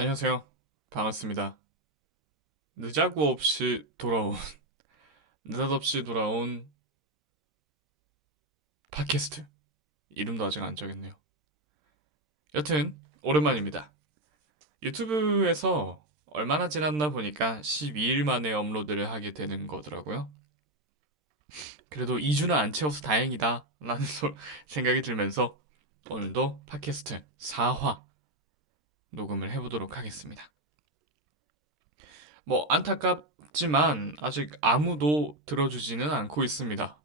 안녕하세요. 반갑습니다. 느자구 없이 돌아온, 느닷없이 돌아온 팟캐스트. 이름도 아직 안 정했네요. 여튼, 오랜만입니다. 유튜브에서 얼마나 지났나 보니까 12일 만에 업로드를 하게 되는 거더라고요. 그래도 2주는 안 채워서 다행이다. 라는 생각이 들면서 오늘도 팟캐스트 4화 녹음을 해보도록 하겠습니다. 뭐, 안타깝지만 아직 아무도 들어주지는 않고 있습니다.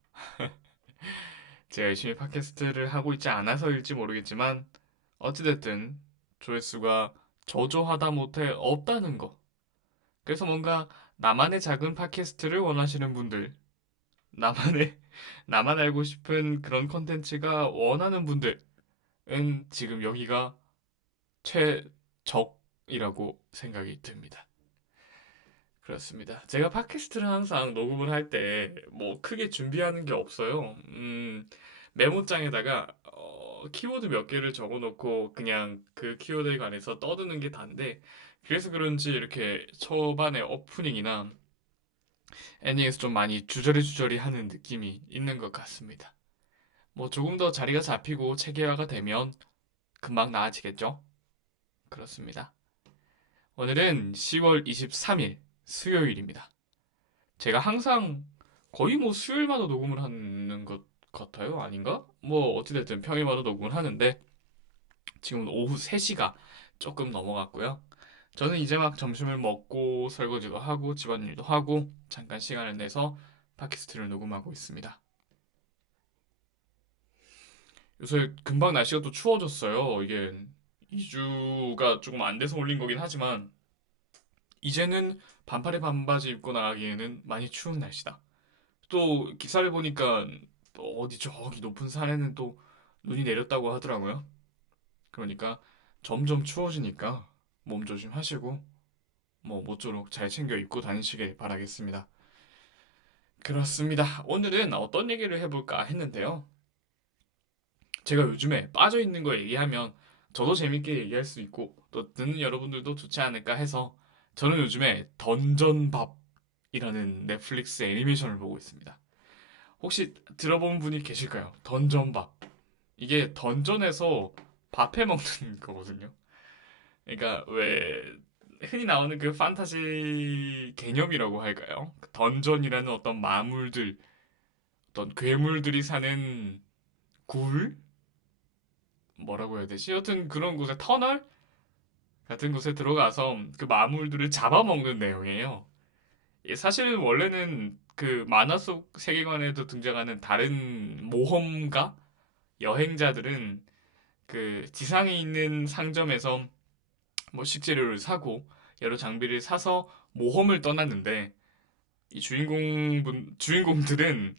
제가 열심히 팟캐스트를 하고 있지 않아서일지 모르겠지만 어찌됐든 조회수가 저조하다 못해 없다는 거. 그래서 뭔가 나만의 작은 팟캐스트를 원하시는 분들, 나만의 나만 알고 싶은 그런 컨텐츠가 원하는 분들은 지금 여기가 최적이라고 생각이 듭니다. 그렇습니다. 제가 팟캐스트를 항상 녹음을 할 때 뭐 크게 준비하는 게 없어요. 메모장에다가 키워드 몇 개를 적어놓고 그냥 그 키워드에 관해서 떠드는 게 다인데 그래서 그런지 이렇게 초반에 오프닝이나 엔딩에서 좀 많이 주저리주저리 하는 느낌이 있는 것 같습니다. 뭐 조금 더 자리가 잡히고 체계화가 되면 금방 나아지겠죠? 그렇습니다. 오늘은 10월 23일 수요일입니다. 제가 항상 거의 뭐 수요일마다 녹음을 하는 것 같아요. 아닌가? 뭐 어찌됐든 평일마다 녹음을 하는데 지금 오후 3시가 조금 넘어갔고요. 저는 이제 막 점심을 먹고 설거지도 하고 집안일도 하고 잠깐 시간을 내서 팟캐스트를 녹음하고 있습니다. 요새 금방 날씨가 또 추워졌어요. 이게 2주가 조금 안 돼서 올린 거긴 하지만 이제는 반팔에 반바지 입고 나가기에는 많이 추운 날씨다. 또 기사를 보니까 또 어디 저기 높은 산에는 또 눈이 내렸다고 하더라고요. 그러니까 점점 추워지니까 몸 조심하시고 뭐 모쪼록 잘 챙겨 입고 다니시길 바라겠습니다. 그렇습니다. 오늘은 어떤 얘기를 해볼까 했는데요. 제가 요즘에 빠져 있는 거 얘기하면 저도 재밌게 얘기할 수 있고 또 듣는 여러분들도 좋지 않을까 해서 저는 요즘에 던전밥이라는 넷플릭스 애니메이션을 보고 있습니다. 혹시 들어본 분이 계실까요? 던전밥. 이게 던전에서 밥해 먹는 거거든요. 그러니까 왜 흔히 나오는 그 판타지 개념이라고 할까요? 그 던전이라는 어떤 마물들, 어떤 괴물들이 사는 굴? 뭐라고 해야 되지? 여튼 그런 곳에 터널 같은 곳에 들어가서 그 마물들을 잡아먹는 내용이에요. 이게 사실 원래는 그 만화 속 세계관에도 등장하는 다른 모험가 여행자들은 그 지상에 있는 상점에서 뭐 식재료를 사고 여러 장비를 사서 모험을 떠났는데 이 주인공들은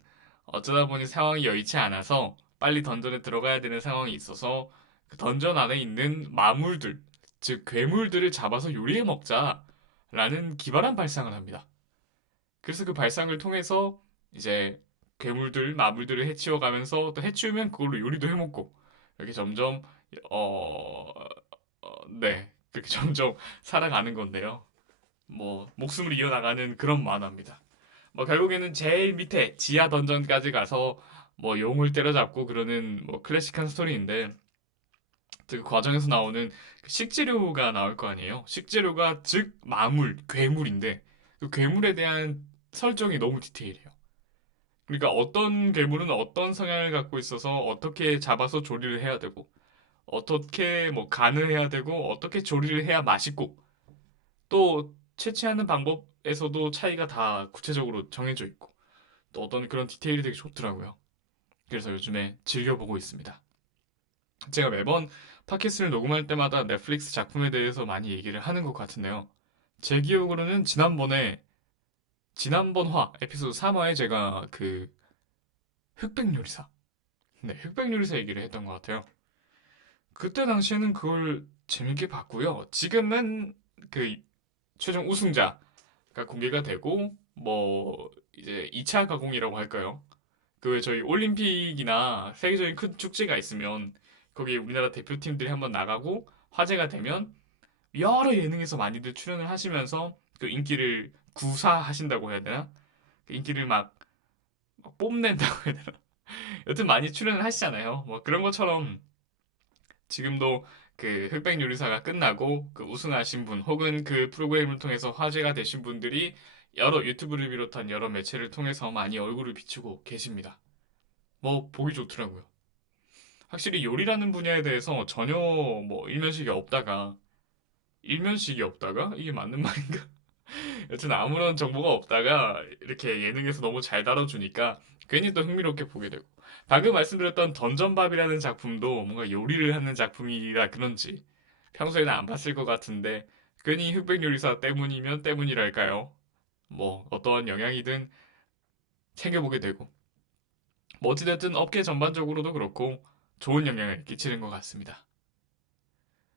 어쩌다 보니 상황이 여의치 않아서 빨리 던전에 들어가야 되는 상황이 있어서 그 던전 안에 있는 마물들, 즉 괴물들을 잡아서 요리해 먹자라는 기발한 발상을 합니다. 그래서 그 발상을 통해서 이제 괴물들, 마물들을 해치워 가면서 또 해치우면 그걸로 요리도 해 먹고 이렇게 점점 어, 네. 그렇게 점점 살아가는 건데요. 뭐, 목숨을 이어나가는 그런 만화입니다. 뭐, 결국에는 제일 밑에 지하 던전까지 가서 뭐, 용을 때려잡고 그러는 뭐, 클래식한 스토리인데, 그 과정에서 나오는 그 식재료가 나올 거 아니에요? 식재료가 즉, 마물, 괴물인데, 그 괴물에 대한 설정이 너무 디테일해요. 그러니까 어떤 괴물은 어떤 성향을 갖고 있어서 어떻게 잡아서 조리를 해야 되고, 어떻게 뭐 간을 해야 되고 어떻게 조리를 해야 맛있고 또 채취하는 방법에서도 차이가 다 구체적으로 정해져 있고 또 어떤 그런 디테일이 되게 좋더라고요. 그래서 요즘에 즐겨보고 있습니다. 제가 매번 팟캐스트를 녹음할 때마다 넷플릭스 작품에 대해서 많이 얘기를 하는 것 같은데요. 제 기억으로는 지난번 화 에피소드 3화에 제가 그 흑백 요리사 흑백 요리사 얘기를 했던 것 같아요. 그때 당시에는 그걸 재밌게 봤고요. 지금은 그 최종 우승자가 공개가 되고 뭐 이제 2차 가공이라고 할까요? 그 왜 저희 올림픽이나 세계적인 큰 축제가 있으면 거기에 우리나라 대표팀들이 한번 나가고 화제가 되면 여러 예능에서 많이들 출연을 하시면서 그 인기를 구사하신다고 해야 되나? 그 인기를 막 뽐낸다고 해야 되나? 여튼 많이 출연을 하시잖아요. 뭐 그런 것처럼 지금도 그 흑백 요리사가 끝나고 그 우승하신 분 혹은 그 프로그램을 통해서 화제가 되신 분들이 여러 유튜브를 비롯한 여러 매체를 통해서 많이 얼굴을 비추고 계십니다. 뭐 보기 좋더라고요. 확실히 요리라는 분야에 대해서 전혀 뭐 일면식이 없다가 이게 맞는 말인가? 여튼 아무런 정보가 없다가 이렇게 예능에서 너무 잘 다뤄주니까 괜히 또 흥미롭게 보게 되고 방금 말씀드렸던 던전밥이라는 작품도 뭔가 요리를 하는 작품이라 그런지 평소에는 안 봤을 것 같은데 괜히 흑백요리사 때문이면 때문이랄까요? 뭐 어떠한 영향이든 챙겨보게 되고 뭐 어찌됐든 업계 전반적으로도 그렇고 좋은 영향을 끼치는 것 같습니다.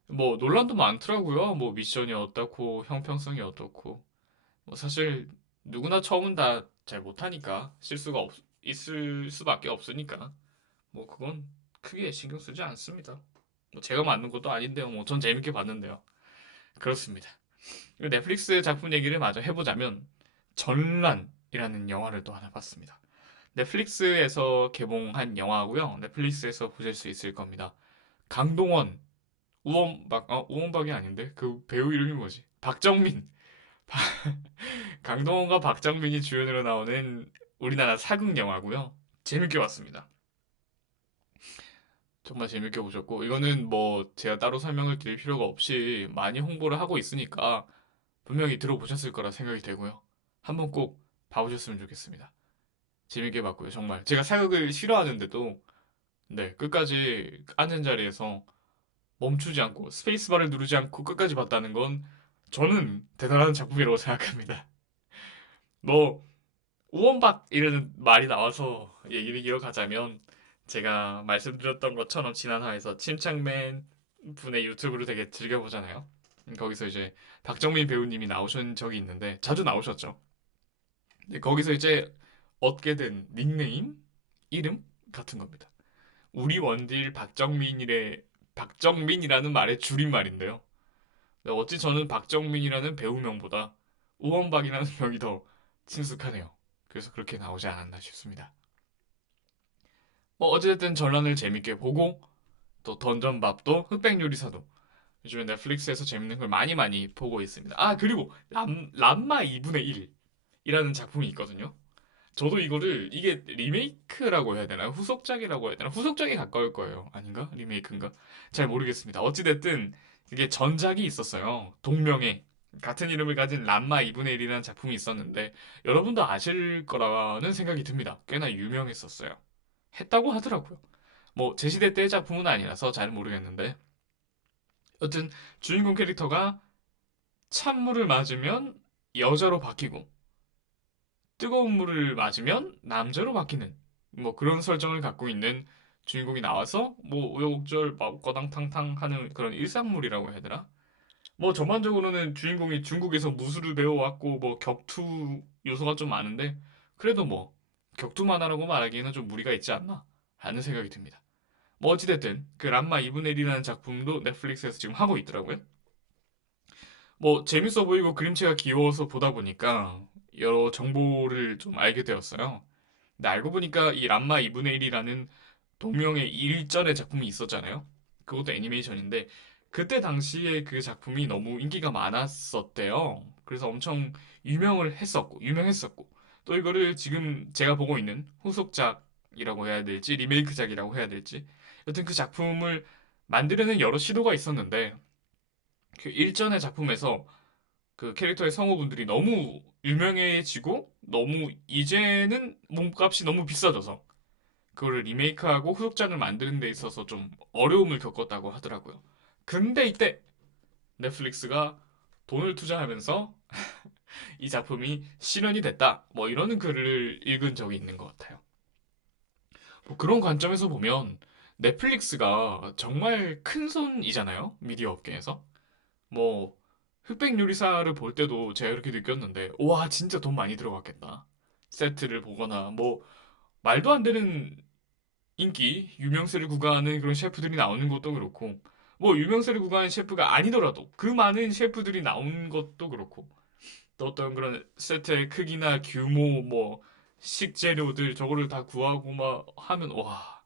뭐 논란도 많더라고요. 뭐 미션이 어떻고 형평성이 어떻고 뭐 사실 누구나 처음은 다 잘 못하니까 있을 수밖에 없으니까 뭐 그건 크게 신경 쓰지 않습니다. 뭐 제가 만든 것도 아닌데요. 뭐 전 재밌게 봤는데요. 그렇습니다. 넷플릭스 작품 얘기를 마저 해보자면 전란이라는 영화를 또 하나 봤습니다. 넷플릭스에서 개봉한 영화고요. 넷플릭스에서 보실 수 있을 겁니다. 강동원, 우원박이 아닌데 그 배우 이름이 뭐지? 박정민. 강동원과 박정민이 주연으로 나오는 우리나라 사극 영화고요. 재밌게 봤습니다. 정말 재밌게 보셨고 이거는 뭐 제가 따로 설명을 드릴 필요가 없이 많이 홍보를 하고 있으니까 분명히 들어보셨을 거라 생각이 되고요. 한번 꼭 봐보셨으면 좋겠습니다. 재밌게 봤고요. 정말 제가 사극을 싫어하는데도 네 끝까지 앉은 자리에서 멈추지 않고 스페이스바를 누르지 않고 끝까지 봤다는 건 저는 대단한 작품이라고 생각합니다. 뭐 우원박이라는 말이 나와서 얘기를 이어가자면 제가 말씀드렸던 것처럼 지난 화에서 침착맨 분의 유튜브를 되게 즐겨보잖아요. 거기서 이제 박정민 배우님이 나오신 적이 있는데 자주 나오셨죠. 근데 거기서 이제 얻게 된 닉네임? 이름? 같은 겁니다. 우리 원딜 박정민이라는 말의 줄임말인데요. 근데 어찌 저는 박정민이라는 배우명보다 우원박이라는 명이 더 친숙하네요. 그래서 그렇게 나오지 않았나 싶습니다. 뭐 어쨌든 전란을 재밌게 보고 또 던전밥도 흑백요리사도 요즘에 넷플릭스에서 재밌는 걸 많이 많이 보고 있습니다. 아 그리고 람마 2분의 1이라는 작품이 있거든요. 저도 이게 리메이크라고 해야 되나 후속작이라고 해야 되나 후속작에 가까울 거예요. 아닌가? 리메이크인가? 잘 모르겠습니다. 어찌됐든 이게 전작이 있었어요. 동명의 같은 이름을 가진 람마 2분의 1이라는 작품이 있었는데 여러분도 아실 거라는 생각이 듭니다. 꽤나 유명했었어요. 했다고 하더라고요. 뭐 제 시대 때의 작품은 아니라서 잘 모르겠는데 여튼 주인공 캐릭터가 찬물을 맞으면 여자로 바뀌고 뜨거운 물을 맞으면 남자로 바뀌는 뭐 그런 설정을 갖고 있는 주인공이 나와서 뭐 우여곡절 막 거당탕탕 하는 그런 일상물이라고 해야 되나? 뭐 전반적으로는 주인공이 중국에서 무술을 배워왔고 뭐 격투 요소가 좀 많은데 그래도 뭐 격투만화라고 말하기에는 좀 무리가 있지 않나 하는 생각이 듭니다. 뭐 어찌됐든 그 람마 2분의 1이라는 작품도 넷플릭스에서 지금 하고 있더라고요. 뭐 재밌어 보이고 그림체가 귀여워서 보다 보니까 여러 정보를 좀 알게 되었어요. 근데 알고 보니까 이 람마 2분의 1이라는 동명의 일전의 작품이 있었잖아요. 그것도 애니메이션인데 그때 당시에 그 작품이 너무 인기가 많았었대요. 그래서 엄청 유명했었고 또 이거를 지금 제가 보고 있는 후속작이라고 해야 될지 리메이크작이라고 해야 될지 여튼 그 작품을 만들려는 여러 시도가 있었는데 그 일전의 작품에서 그 캐릭터의 성우분들이 너무 유명해지고 너무 이제는 몸값이 너무 비싸져서 그거를 리메이크하고 후속작을 만드는 데 있어서 좀 어려움을 겪었다고 하더라고요. 근데 이때 넷플릭스가 돈을 투자하면서 이 작품이 실현이 됐다. 뭐 이러는 글을 읽은 적이 있는 것 같아요. 뭐 그런 관점에서 보면 넷플릭스가 정말 큰 손이잖아요. 미디어 업계에서. 뭐 흑백 요리사를 볼 때도 제가 이렇게 느꼈는데 와 진짜 돈 많이 들어갔겠다. 세트를 보거나 뭐 말도 안 되는 인기, 유명세를 구가하는 그런 셰프들이 나오는 것도 그렇고 뭐 유명세를 구가하는 셰프가 아니더라도 그 많은 셰프들이 나온 것도 그렇고 또 어떤 그런 세트의 크기나 규모 뭐 식재료들 저거를 다 구하고 막 하면 와,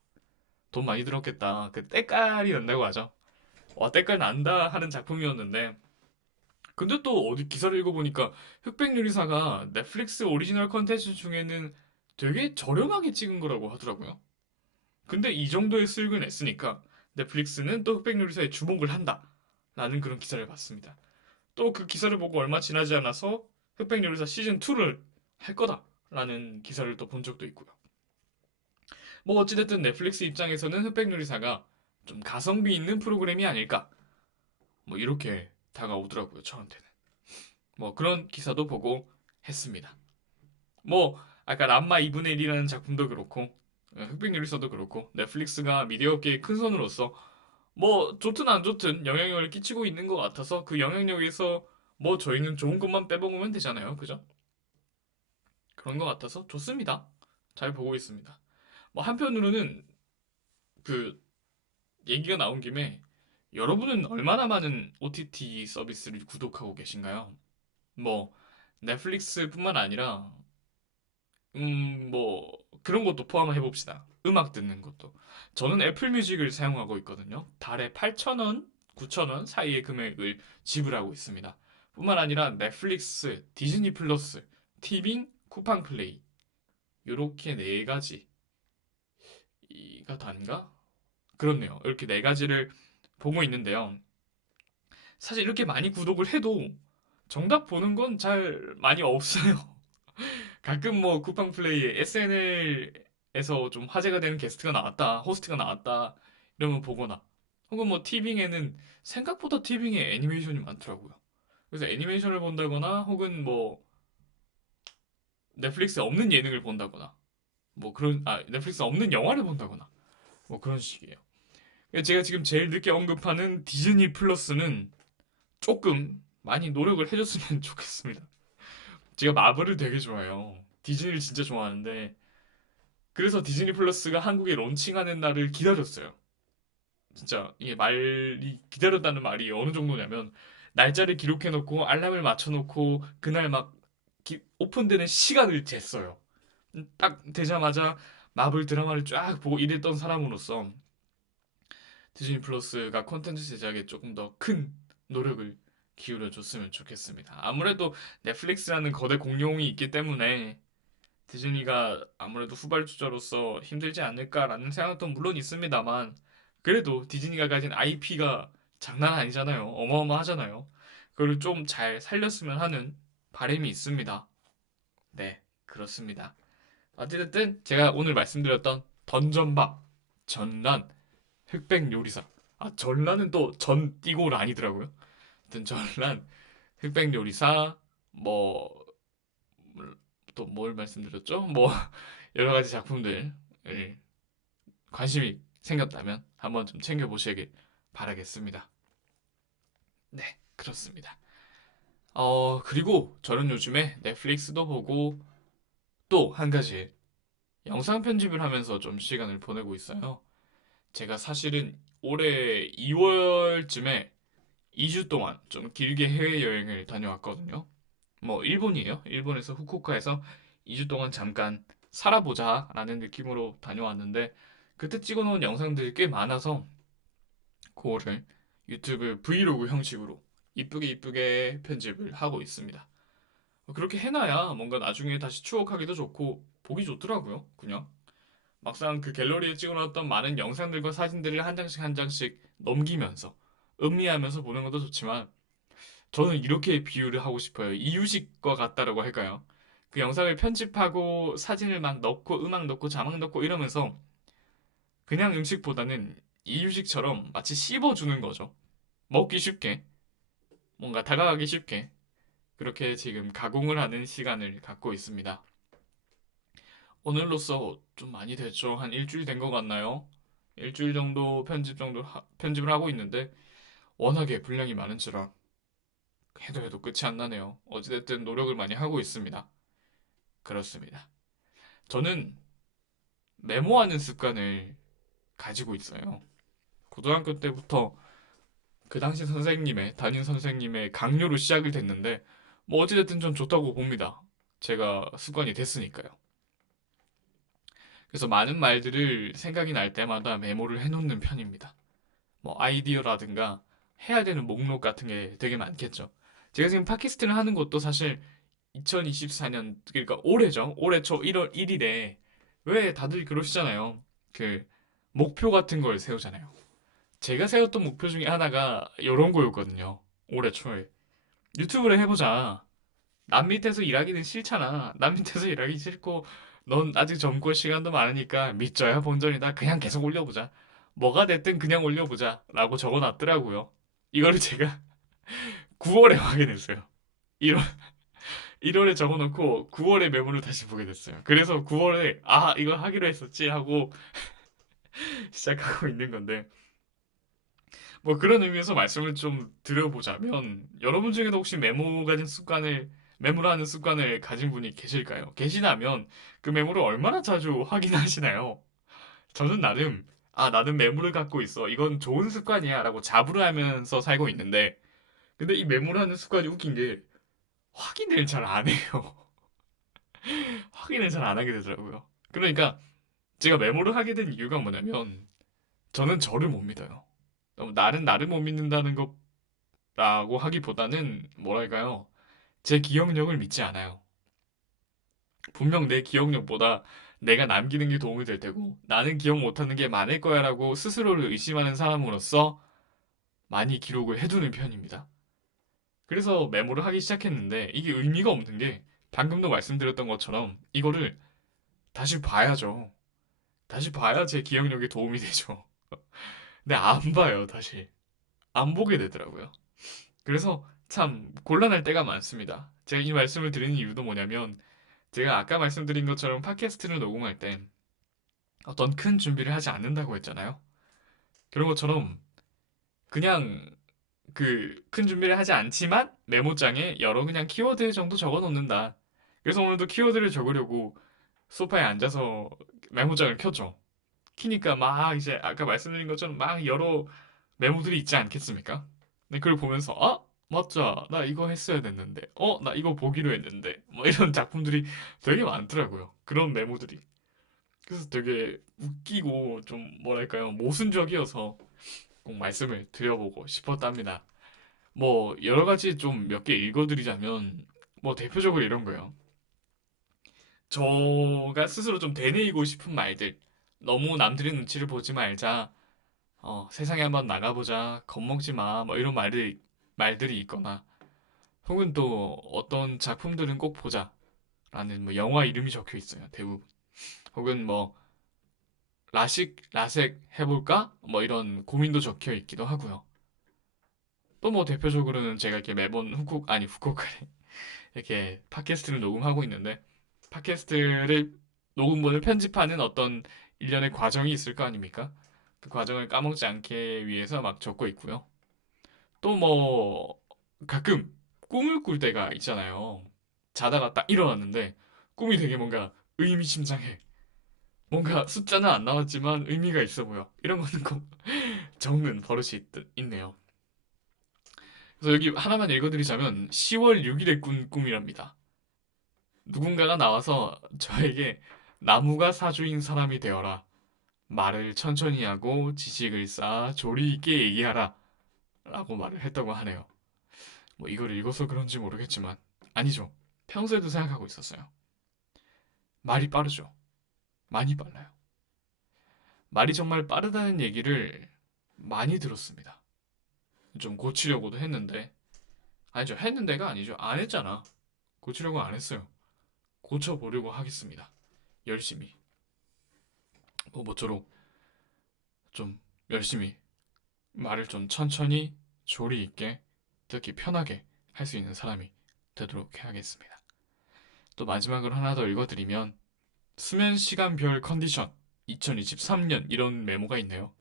돈 많이 들었겠다. 그 때깔이 난다고 하죠. 와, 때깔 난다 하는 작품이었는데 근데 또 어디 기사를 읽어보니까 흑백 요리사가 넷플릭스 오리지널 컨텐츠 중에는 되게 저렴하게 찍은 거라고 하더라고요. 근데 이 정도의 수익을 냈으니까 넷플릭스는 또 흑백 요리사에 주목을 한다 라는 그런 기사를 봤습니다. 또 그 기사를 보고 얼마 지나지 않아서 흑백 요리사 시즌2를 할 거다라는 기사를 또 본 적도 있고요. 뭐 어찌됐든 넷플릭스 입장에서는 흑백 요리사가 좀 가성비 있는 프로그램이 아닐까 뭐 이렇게 다가오더라고요, 저한테는. 뭐 그런 기사도 보고 했습니다. 뭐 아까 람마 2분의 1이라는 작품도 그렇고 흑백 요리사도 그렇고 넷플릭스가 미디어계의 큰 손으로서 뭐 좋든 안 좋든 영향력을 끼치고 있는 것 같아서 그 영향력에서 뭐 저희는 좋은 것만 빼먹으면 되잖아요. 그죠? 그런 것 같아서 좋습니다. 잘 보고 있습니다. 뭐 한편으로는 그 얘기가 나온 김에 여러분은 얼마나 많은 OTT 서비스를 구독하고 계신가요? 뭐 넷플릭스뿐만 아니라 뭐 그런 것도 포함해 봅시다. 음악 듣는 것도. 저는 애플 뮤직을 사용하고 있거든요. 달에 8,000원, 9,000원 사이의 금액을 지불하고 있습니다. 뿐만 아니라 넷플릭스, 디즈니 플러스, 티빙, 쿠팡 플레이 요렇게 네 가지가 단가? 그렇네요. 이렇게 네 가지를 보고 있는데요. 사실 이렇게 많이 구독을 해도 정답 보는 건 잘 많이 없어요. 가끔 뭐 쿠팡 플레이에 SNL에서 좀 화제가 되는 게스트가 나왔다, 호스트가 나왔다 이러면 보거나 혹은 뭐 티빙에는 생각보다 티빙에 애니메이션이 많더라고요. 그래서 애니메이션을 본다거나 혹은 뭐 넷플릭스에 없는 예능을 본다거나 뭐 그런 넷플릭스에 없는 영화를 본다거나 뭐 그런 식이에요. 제가 지금 제일 늦게 언급하는 디즈니 플러스는 조금 많이 노력을 해줬으면 좋겠습니다. 제가 마블을 되게 좋아해요. 디즈니를 진짜 좋아하는데 그래서 디즈니 플러스가 한국에 론칭하는 날을 기다렸어요. 진짜 이게 말이 기다렸다는 말이 어느 정도냐면 날짜를 기록해놓고 알람을 맞춰놓고 그날 막 오픈되는 시간을 쟀어요. 딱 되자마자 마블 드라마를 쫙 보고 이랬던 사람으로서 디즈니 플러스가 콘텐츠 제작에 조금 더 큰 노력을 기울여줬으면 좋겠습니다. 아무래도 넷플릭스라는 거대 공룡이 있기 때문에 디즈니가 아무래도 후발주자로서 힘들지 않을까라는 생각도 물론 있습니다만 그래도 디즈니가 가진 IP가 장난 아니잖아요. 어마어마하잖아요. 그걸 좀 잘 살렸으면 하는 바람이 있습니다. 네, 그렇습니다. 어쨌든 제가 오늘 말씀드렸던 던전밥, 전란, 흑백 요리사. 전란은 또 전 띄고 란이더라고요. 아무튼 전란, 흑백 요리사, 뭐 또 뭘 말씀드렸죠? 뭐 여러 가지 작품들을 관심이 생겼다면 한번 좀 챙겨보시길 바라겠습니다. 네, 그렇습니다. 그리고 저는 요즘에 넷플릭스도 보고 또 한 가지 영상 편집을 하면서 좀 시간을 보내고 있어요. 제가 사실은 올해 2월쯤에 2주 동안 좀 길게 해외여행을 다녀왔거든요. 뭐 일본이에요. 일본에서 후쿠오카에서 2주 동안 잠깐 살아보자 라는 느낌으로 다녀왔는데 그때 찍어놓은 영상들이 꽤 많아서 그거를 유튜브 브이로그 형식으로 이쁘게 이쁘게 편집을 하고 있습니다. 그렇게 해놔야 뭔가 나중에 다시 추억하기도 좋고 보기 좋더라고요. 그냥 막상 그 갤러리에 찍어놨던 많은 영상들과 사진들을 한 장씩 한 장씩 넘기면서 음미하면서 보는 것도 좋지만 저는 이렇게 비유를 하고 싶어요. 이유식과 같다라고 할까요? 그 영상을 편집하고 사진을 막 넣고 음악 넣고 자막 넣고 이러면서 그냥 음식보다는 이유식처럼 마치 씹어주는 거죠. 먹기 쉽게, 뭔가 다가가기 쉽게 그렇게 지금 가공을 하는 시간을 갖고 있습니다. 오늘로써 좀 많이 됐죠. 한 일주일 된 것 같나요? 일주일 정도 편집을 하고 있는데 워낙에 분량이 많은지라 해도 끝이 안 나네요. 어찌됐든 노력을 많이 하고 있습니다. 그렇습니다. 저는 메모하는 습관을 가지고 있어요. 고등학교 때부터 그 당시 선생님의, 담임 선생님의 강요로 시작이 됐는데, 뭐 어찌됐든 전 좋다고 봅니다. 제가 습관이 됐으니까요. 그래서 많은 말들을 생각이 날 때마다 메모를 해놓는 편입니다. 뭐 아이디어라든가 해야 되는 목록 같은 게 되게 많겠죠. 제가 지금 팟캐스트를 하는 것도 사실 2024년, 그러니까 올해죠. 올해 초 1월 1일에 왜 다들 그러시잖아요. 그 목표 같은 걸 세우잖아요. 제가 세웠던 목표 중에 하나가 이런 거였거든요. 올해 초에. 유튜브를 해보자. 남 밑에서 일하기는 싫잖아. 남 밑에서 일하기 싫고, 넌 아직 젊고 시간도 많으니까 믿져야 본전이다. 그냥 계속 올려보자. 뭐가 됐든 그냥 올려보자. 라고 적어놨더라고요. 이거를 제가 9월에 확인했어요. 1월, 1월에 적어놓고 9월에 메모를 다시 보게 됐어요. 그래서 9월에, 아, 이거 하기로 했었지 하고 시작하고 있는 건데, 뭐 그런 의미에서 말씀을 좀 드려보자면, 여러분 중에도 혹시 메모를 하는 습관을 가진 분이 계실까요? 계시다면 그 메모를 얼마나 자주 확인하시나요? 저는 나는 메모를 갖고 있어. 이건 좋은 습관이야. 라고 자부를 하면서 살고 있는데, 근데 이 메모를 하는 습관이 웃긴 게, 확인을 잘 안 해요. 확인을 잘 안 하게 되더라고요. 그러니까, 제가 메모를 하게 된 이유가 뭐냐면, 저는 저를 못 믿어요. 나를 못 믿는다는 것라고 하기보다는, 뭐랄까요. 제 기억력을 믿지 않아요. 분명 내 기억력보다 내가 남기는 게 도움이 될 테고 나는 기억 못하는 게 많을 거야라고 스스로를 의심하는 사람으로서 많이 기록을 해두는 편입니다. 그래서 메모를 하기 시작했는데 이게 의미가 없는 게 방금도 말씀드렸던 것처럼 이거를 다시 봐야죠. 다시 봐야 제 기억력에 도움이 되죠. 근데 안 봐요, 다시. 안 보게 되더라고요. 그래서 참 곤란할 때가 많습니다. 제가 이 말씀을 드리는 이유도 뭐냐면 제가 아까 말씀드린 것처럼 팟캐스트를 녹음할 때 어떤 큰 준비를 하지 않는다고 했잖아요. 그런 것처럼 그냥 그 큰 준비를 하지 않지만 메모장에 여러 그냥 키워드 정도 적어 놓는다. 그래서 오늘도 키워드를 적으려고 소파에 앉아서 메모장을 켰죠. 키니까 막 이제 아까 말씀드린 것처럼 막 여러 메모들이 있지 않겠습니까? 근데 그걸 보면서 맞자. 나 이거 했어야 됐는데. 나 이거 보기로 했는데. 뭐 이런 작품들이 되게 많더라고요. 그런 메모들이. 그래서 되게 웃기고 좀 뭐랄까요 모순적이어서 꼭 말씀을 드려보고 싶었답니다. 뭐 여러 가지 좀 몇 개 읽어드리자면 뭐 대표적으로 이런 거예요. 저가 스스로 좀 되뇌이고 싶은 말들. 너무 남들의 눈치를 보지 말자. 세상에 한번 나가보자. 겁먹지 마. 뭐 이런 말들이 있거나 혹은 또 어떤 작품들은 꼭 보자. 라는 뭐 영화 이름이 적혀 있어요. 대부분. 혹은 뭐 라식 해볼까? 뭐 이런 고민도 적혀 있기도 하고요. 또 뭐 대표적으로는 제가 이렇게 매번 후쿠오카에 이렇게 팟캐스트를 녹음하고 있는데 팟캐스트를 녹음본을 편집하는 어떤 일련의 과정이 있을 거 아닙니까? 그 과정을 까먹지 않게 위해서 막 적고 있고요. 또 뭐 가끔 꿈을 꿀 때가 있잖아요. 자다가 딱 일어났는데 꿈이 되게 뭔가 의미심장해. 뭔가 숫자는 안 나왔지만 의미가 있어 보여. 이런 거는 꼭 적는 버릇이 있네요. 그래서 여기 하나만 읽어드리자면 10월 6일에 꾼 꿈이랍니다. 누군가가 나와서 저에게 나무가 사주인 사람이 되어라. 말을 천천히 하고 지식을 쌓아 조리 있게 얘기하라. 라고 말을 했다고 하네요. 뭐 이걸 읽어서 그런지 모르겠지만 아니죠. 평소에도 생각하고 있었어요. 말이 빠르죠. 많이 빨라요. 말이 정말 빠르다는 얘기를 많이 들었습니다. 좀 고치려고도 했는데 아니죠. 했는데가 아니죠. 안 했잖아. 고치려고 안 했어요. 고쳐보려고 하겠습니다. 열심히. 모쪼록 좀 열심히 말을 좀 천천히 조리 있게 듣기 편하게 할 수 있는 사람이 되도록 해야겠습니다. 또 마지막으로 하나 더 읽어드리면 수면 시간별 컨디션 2023년 이런 메모가 있네요.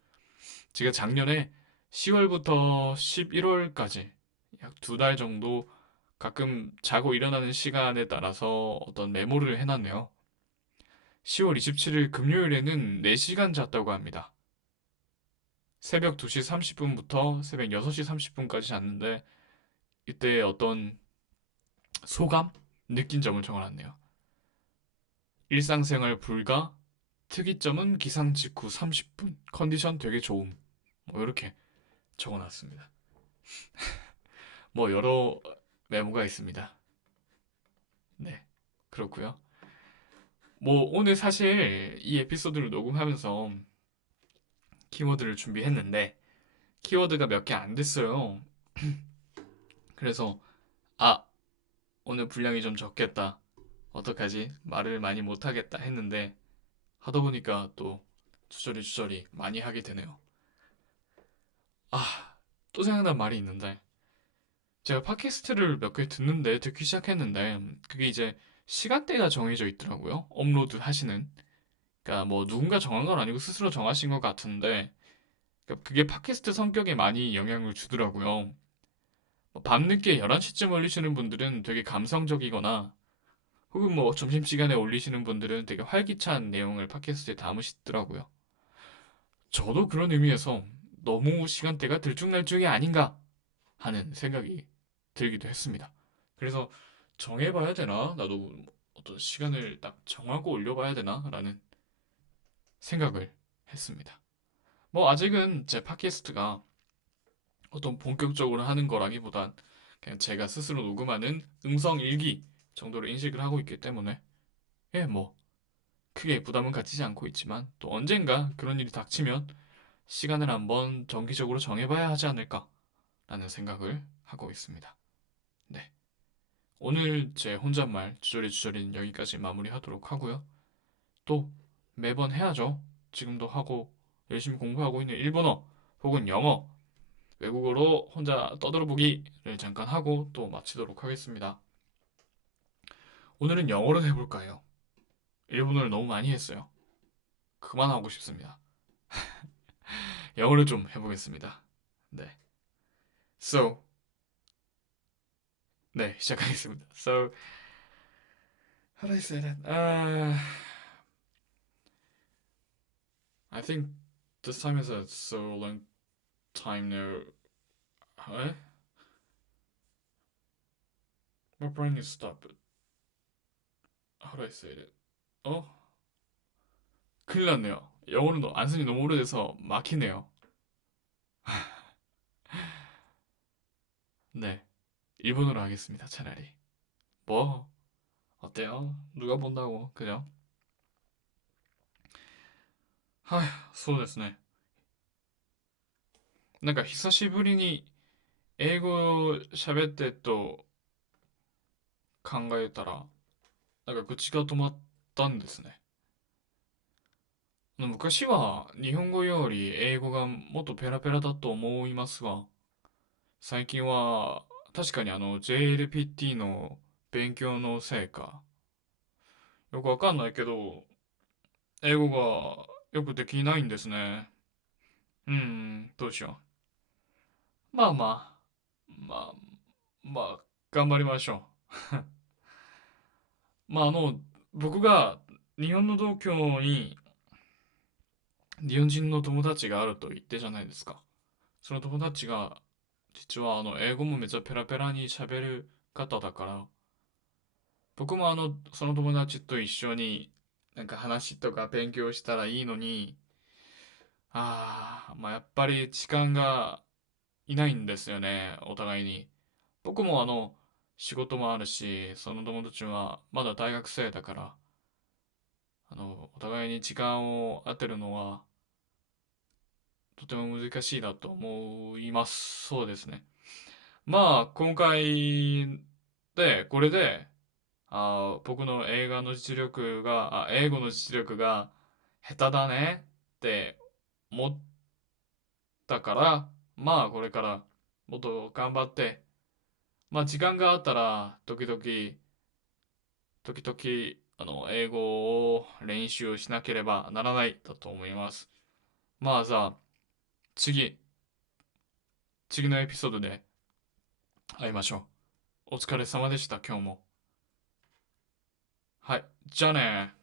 제가 작년에 10월부터 11월까지 약 2달 정도 가끔 자고 일어나는 시간에 따라서 어떤 메모를 해놨네요. 10월 27일 금요일에는 4시간 잤다고 합니다. 새벽 2시 30분부터 새벽 6시 30분까지 잤는데 이때 어떤 소감? 느낀 점을 적어놨네요. 일상생활 불가, 특이점은 기상 직후 30분, 컨디션 되게 좋음. 뭐 이렇게 적어놨습니다. 뭐 여러 메모가 있습니다. 네, 그렇고요. 뭐 오늘 사실 이 에피소드를 녹음하면서 키워드를 준비했는데 키워드가 몇 개 안 됐어요. 그래서 아, 오늘 분량이 좀 적겠다. 어떡하지? 말을 많이 못하겠다 했는데 하다 보니까 또 주저리 많이 하게 되네요. 아, 또 생각난 말이 있는데 제가 팟캐스트를 몇 개 듣기 시작했는데 그게 이제 시간대가 정해져 있더라고요. 업로드 하시는. 그러니까 뭐 누군가 정한 건 아니고 스스로 정하신 것 같은데 그러니까 그게 팟캐스트 성격에 많이 영향을 주더라고요. 뭐 밤늦게 11시쯤 올리시는 분들은 되게 감성적이거나 혹은 뭐 점심시간에 올리시는 분들은 되게 활기찬 내용을 팟캐스트에 담으시더라고요. 저도 그런 의미에서 너무 시간대가 들쭉날쭉이 아닌가 하는 생각이 들기도 했습니다. 그래서 정해봐야 되나? 나도 어떤 시간을 딱 정하고 올려봐야 되나? 라는 생각을 했습니다. 뭐 아직은 제 팟캐스트가 어떤 본격적으로 하는 거라기보단 그냥 제가 스스로 녹음하는 음성 일기 정도로 인식을 하고 있기 때문에 예, 뭐 크게 부담은 가지지 않고 있지만 또 언젠가 그런 일이 닥치면 시간을 한번 정기적으로 정해봐야 하지 않을까라는 생각을 하고 있습니다. 네. 오늘 제 혼잣말 주저리는 여기까지 마무리하도록 하고요. 또 매번 해야죠. 지금도 하고 열심히 공부하고 있는 일본어 혹은 영어, 외국어로 혼자 떠들어보기를 잠깐 하고 또 마치도록 하겠습니다. 오늘은 영어로 해볼까 해요. 일본어를 너무 많이 했어요. 그만하고 싶습니다. 영어를 좀 해보겠습니다. 네. So, 네, 시작하겠습니다. So, how do I say that? I think this time is a so long time now. Huh? My brain is stopped. How do I say it? 어? 큰일 났네요. 영어는 안 쓴지 너무 오래돼서 막히네요. 네, 일본어로 하겠습니다. 차라리. 뭐, 어때요? 누가 본다고, 그죠? はい、そうですね。なんか久しぶりに英語を喋ってと考えたら、なんか口が止まったんですね。昔は日本語より英語がもっとペラペラだと思いますが、最近は確かにJLPT の勉強のせいか、よくわかんないけど、英語がよくできないんですね。どうしよう。まあまあ、まあ、まあ、頑張りましょう。まあ僕が日本の同郷に日本人の友達があると言ってじゃないですか。その友達が、実は英語もめっちゃペラペラに喋る方だから、僕もその友達と一緒になんか話とか勉強したらいいのに、まあやっぱり時間がいないんですよね、お互いに。僕も仕事もあるし、その友達はまだ大学生だから、お互いに時間を当てるのはとても難しいなと思います。そうですね。まあ、今回で、これで、僕の英語の実力が下手だねって思ったから、まあ、これからもっと頑張って、まあ、時間があったら、時々、英語を練習しなければならないだと思います。まあ、じゃあ、次、次のエピソードで会いましょう。お疲れ様でした、今日も。はい、じゃあね